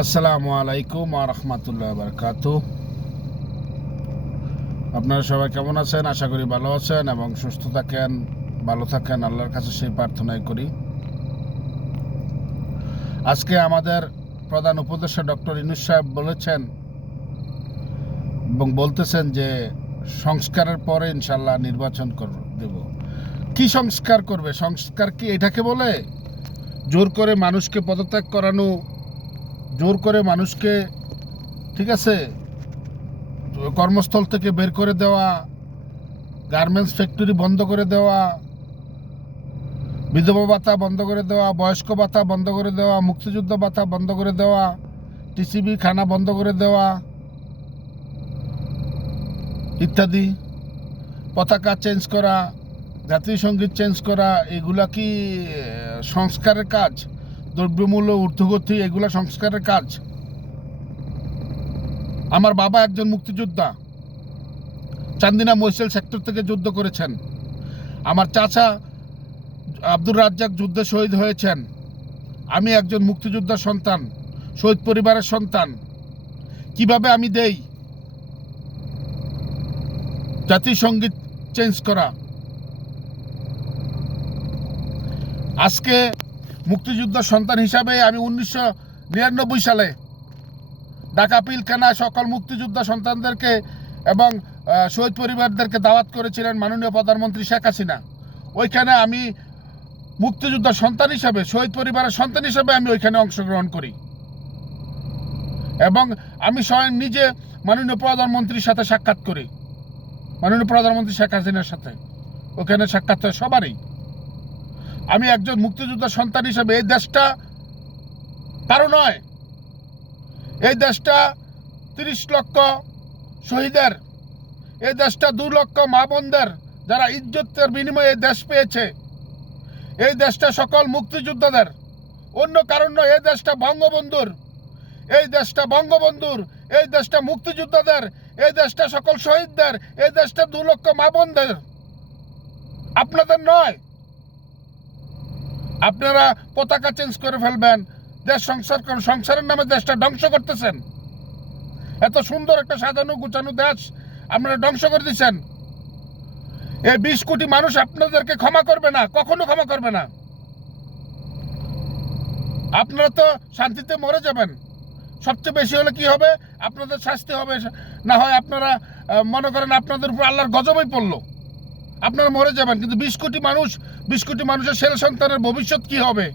আসসালামু আলাইকুম ওয়া রাহমাতুল্লাহি ওয়া বারাকাতুহু। আপনারা সবাই কেমন আছেন? আশা করি ভালো আছেন এবং সুস্থ থাকেন, ভালো থাকেন, আল্লাহর কাছে সেই প্রার্থনাই করি। আজকে আমাদের প্রধান উপদেষ্টা ডক্টর ইউনূস সাহেব বলেছেন এবং বলতেছেন যে সংস্কারের পরে ইনশাল্লাহ নির্বাচন দেব। কি সংস্কার করবে? সংস্কার কি এটাকে বলে? জোর করে মানুষকে পদত্যাগ করানো, জোর করে মানুষকে, ঠিক আছে, কর্মস্থল থেকে বের করে দেওয়া, গার্মেন্টস ফ্যাক্টরি বন্ধ করে দেওয়া, বিধবা ভাতা বন্ধ করে দেওয়া, বয়স্ক ভাতা বন্ধ করে দেওয়া, মুক্তিযুদ্ধ ভাতা বন্ধ করে দেওয়া, টিসিবি খানা বন্ধ করে দেওয়া ইত্যাদি, পতাকা চেঞ্জ করা, জাতীয় সঙ্গীত চেঞ্জ করা, এগুলা কি সংস্কারের কাজ? দ্রব্যমূল্য ঊর্ধ্বগতি, এগুলা সংস্কারের কাজ? আমার বাবা একজন মুক্তিযোদ্ধা, চান্দিনা মহিষেল সেক্টর থেকে যুদ্ধ করেছেন। আমার চাচা আব্দুর রাজ্জাক যুদ্ধে শহীদ হয়েছেন। আমি একজন মুক্তিযোদ্ধার সন্তান, শহীদ পরিবারের সন্তান। কিভাবে আমি দেই জাতীয় সঙ্গীত চেঞ্জ করা? আজকে মুক্তিযোদ্ধার সন্তান হিসাবে আমি 1999 সালে ঢাকা পিলখানায় সকল মুক্তিযোদ্ধা সন্তানদেরকে এবং শহীদ পরিবারদেরকে দাওয়াত করেছিলেন মাননীয় প্রধানমন্ত্রী শেখ হাসিনা। ওইখানে আমি মুক্তিযোদ্ধার সন্তান হিসাবে, শহীদ পরিবারের সন্তান হিসাবে আমি ওইখানে অংশগ্রহণ করি এবং আমি স্বয়ং নিজে মাননীয় প্রধানমন্ত্রীর সাথে সাক্ষাৎ করি, মাননীয় প্রধানমন্ত্রী শেখ হাসিনার সাথে ওখানে সাক্ষাৎ হয় সবারই। আমি একজন মুক্তিযোদ্ধার সন্তান হিসাবে এই দেশটা কারো নয়, এই দেশটা 30 লক্ষ শহীদের, এই দেশটা 2 লক্ষ মা বোনদের যারা ইজ্জতের বিনিময়ে এই দেশ পেয়েছে, এই দেশটা সকল মুক্তিযোদ্ধাদের, অন্য কারণ নয়। এই দেশটা বঙ্গবন্ধুর, এই দেশটা বঙ্গবন্ধুর, এই দেশটা মুক্তিযোদ্ধাদের, এই দেশটা সকল শহীদদের, এই দেশটা 2 লক্ষ মা বোনদের, আপনাদের নয়। আপনারা পতাকা চেঞ্জ করে ফেলবেন, দেশ সংস্কার করেন, সংসারের নামে দেশটা ধ্বংস করতেছেন। এত সুন্দর একটা সাজানো গুছানো দেশ আপনারা ধ্বংস করে দিচ্ছেন। এই 20 কোটি মানুষ আপনাদেরকে ক্ষমা করবে না, কখনো ক্ষমা করবে না। আপনারা তো শান্তিতে মরে যাবেন। সবচেয়ে বেশি হলে কি হবে? আপনাদের শাস্তি হবে, না হয় আপনারা মনে করেন আপনাদের উপর আল্লাহর গজবই পড়লো, আপনারা মরে যাবেন। কিন্তু 20 কোটি মানুষের ছেলে সন্তানের ভবিষ্যৎ কি হবে?